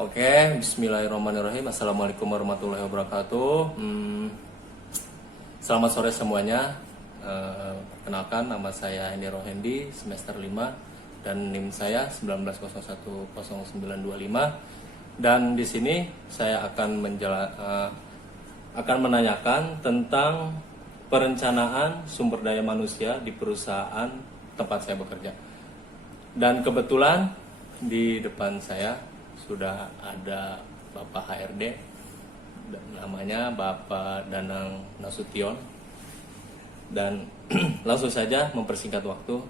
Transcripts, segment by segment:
Oke, bismillahirrahmanirrahim. Assalamualaikum warahmatullahi wabarakatuh. Selamat sore semuanya. Perkenalkan, nama saya Hendy Rohendi, semester 5 dan NIM saya 19010925. Dan di sini saya akan menanyakan tentang perencanaan sumber daya manusia di perusahaan tempat saya bekerja. Dan kebetulan di depan saya sudah ada Bapak HRD, namanya Bapak Danang Nasution. Dan langsung saja mempersingkat waktu.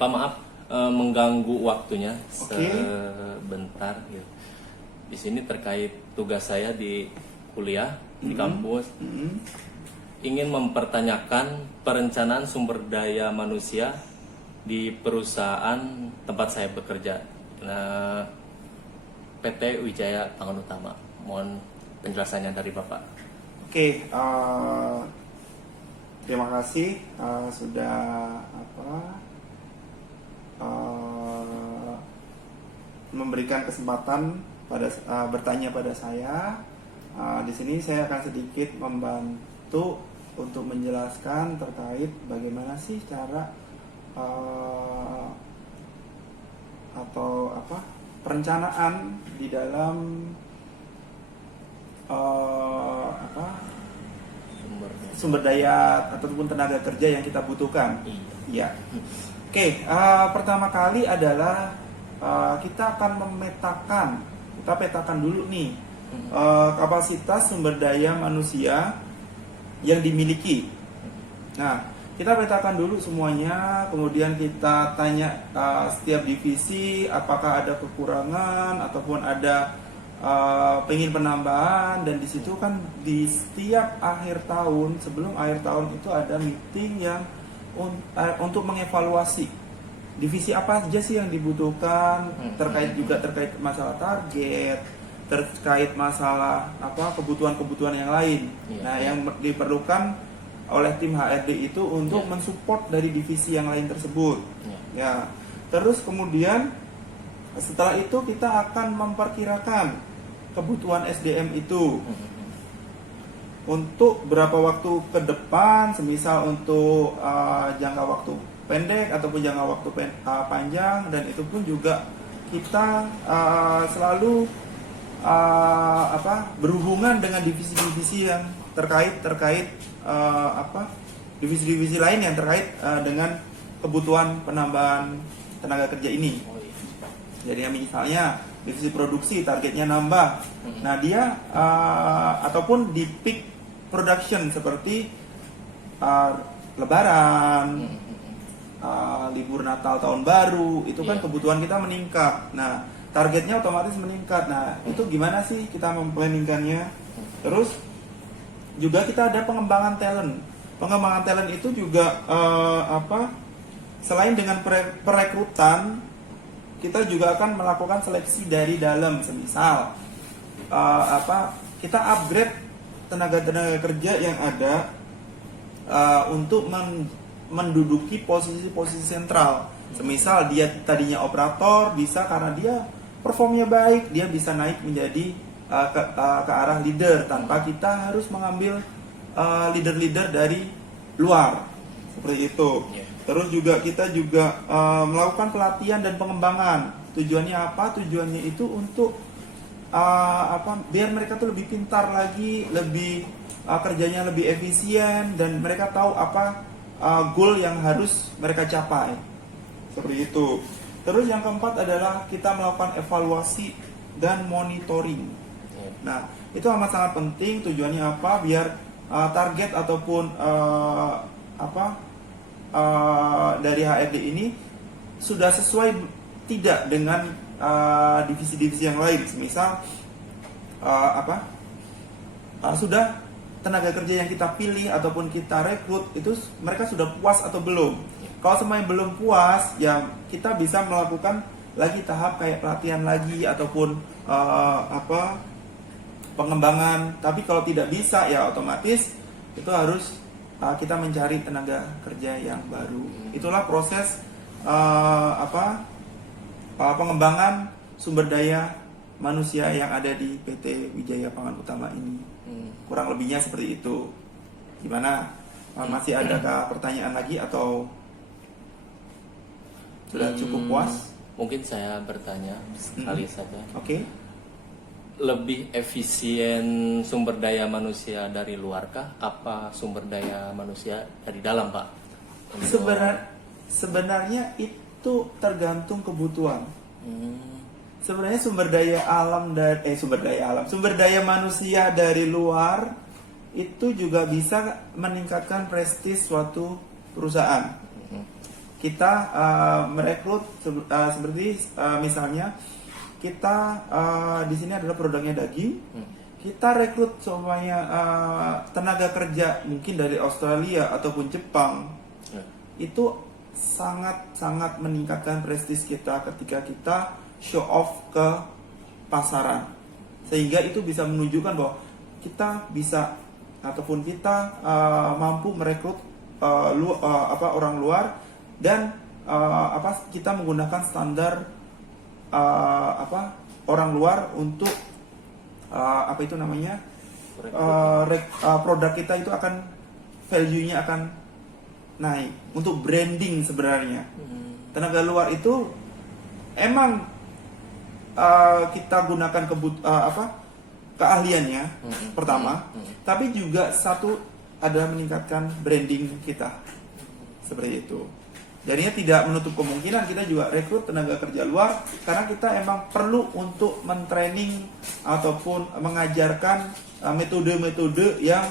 Pak, maaf mengganggu waktunya sebentar gitu. Di sini terkait tugas saya di kuliah di kampus. Ingin mempertanyakan perencanaan sumber daya manusia di perusahaan tempat saya bekerja. Nah, PT Wijaya Pangan Utama. Mohon penjelasannya dari Bapak. Oke, terima kasih sudah memberikan kesempatan bertanya pada saya. Di sini saya akan sedikit membantu untuk menjelaskan terkait bagaimana sih cara perencanaan di dalam sumber daya ataupun tenaga kerja yang kita butuhkan. Iya. Oke, pertama kali adalah kita akan kita petakan dulu nih kapasitas sumber daya manusia yang dimiliki. Nah, kita petakan dulu semuanya, kemudian kita tanya setiap divisi apakah ada kekurangan ataupun ada pengen penambahan. Dan di situ kan di setiap akhir tahun, sebelum akhir tahun itu ada meeting yang untuk mengevaluasi divisi apa aja sih yang dibutuhkan, terkait masalah target, terkait masalah kebutuhan-kebutuhan yang lain. Nah, yang diperlukan oleh tim HRD itu untuk mensupport dari divisi yang lain tersebut. Ya. Terus kemudian setelah itu kita akan memperkirakan kebutuhan SDM itu untuk berapa waktu ke depan, semisal untuk jangka waktu pendek ataupun jangka waktu panjang. Dan itu pun juga kita selalu berhubungan dengan divisi-divisi yang terkait divisi-divisi lain yang terkait dengan kebutuhan penambahan tenaga kerja ini. Jadi misalnya divisi produksi targetnya nambah, nah dia ataupun di peak production seperti Lebaran, libur Natal, Tahun Baru, itu kan kebutuhan kita meningkat. Nah, targetnya otomatis meningkat. Nah, itu gimana sih kita memplanningkannya? Terus juga kita ada pengembangan talent. Pengembangan talent itu juga selain dengan perekrutan, kita juga akan melakukan seleksi dari dalam. Semisal kita upgrade tenaga kerja yang ada untuk menduduki posisi-posisi sentral. Semisal dia tadinya operator, bisa karena dia performnya baik, dia bisa naik menjadi ke arah leader tanpa kita harus mengambil leader-leader dari luar, seperti itu. Terus juga kita juga melakukan pelatihan dan pengembangan. Tujuannya apa? Tujuannya itu untuk biar mereka tuh lebih pintar lagi, lebih kerjanya lebih efisien, dan mereka tahu apa goal yang harus mereka capai, seperti itu. Terus yang keempat adalah kita melakukan evaluasi dan monitoring. Nah, itu amat sangat penting. Tujuannya apa? Biar target ataupun dari HRD ini sudah sesuai tidak dengan divisi-divisi yang lain. Misal sudah tenaga kerja yang kita pilih ataupun kita rekrut itu mereka sudah puas atau belum. Kalau semuanya belum puas, ya kita bisa melakukan lagi tahap kayak pelatihan lagi ataupun pengembangan. Tapi kalau tidak bisa, ya otomatis itu harus kita mencari tenaga kerja yang baru. Itulah proses pengembangan sumber daya manusia yang ada di PT Wijaya Pangan Utama ini. Kurang lebihnya seperti itu. Gimana? Masih adakah pertanyaan lagi atau sudah cukup puas? Mungkin saya bertanya sekali saja. Oke. Lebih efisien sumber daya manusia dari luarkah? Apa sumber daya manusia dari dalam, Pak? Sebenarnya itu tergantung kebutuhan. Sebenarnya sumber daya manusia dari luar itu juga bisa meningkatkan prestis suatu perusahaan. Kita merekrut seperti misalnya kita di sini adalah produknya daging. Kita rekrut semuanya tenaga kerja mungkin dari Australia ataupun Jepang. Itu sangat meningkatkan prestis kita ketika kita show off ke pasaran, sehingga itu bisa menunjukkan bahwa kita bisa ataupun kita mampu merekrut orang luar dan kita menggunakan standar orang luar untuk produk kita itu akan value-nya akan naik untuk branding sebenarnya. Tenaga luar itu emang kita gunakan keahliannya pertama, tapi juga satu adalah meningkatkan branding kita seperti itu. Jadinya tidak menutup kemungkinan kita juga rekrut tenaga kerja luar karena kita emang perlu untuk mentraining ataupun mengajarkan metode-metode yang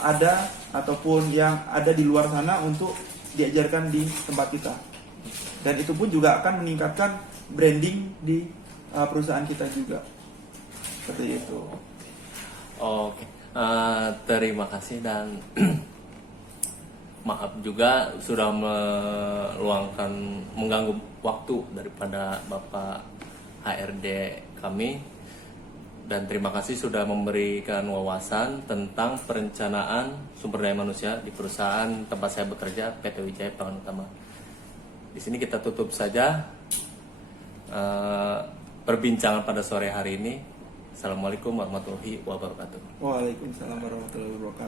ada ataupun yang ada di luar sana untuk diajarkan di tempat kita. Dan itu pun juga akan meningkatkan branding di perusahaan kita juga. Seperti itu. Oke, terima kasih dan maaf juga sudah mengganggu waktu daripada Bapak HRD kami, dan terima kasih sudah memberikan wawasan tentang perencanaan sumber daya manusia di perusahaan tempat saya bekerja, PT Wijaya Pangan Utama. Di sini kita tutup saja perbincangan pada sore hari ini. Assalamualaikum warahmatullahi wabarakatuh. Waalaikumsalam warahmatullahi wabarakatuh.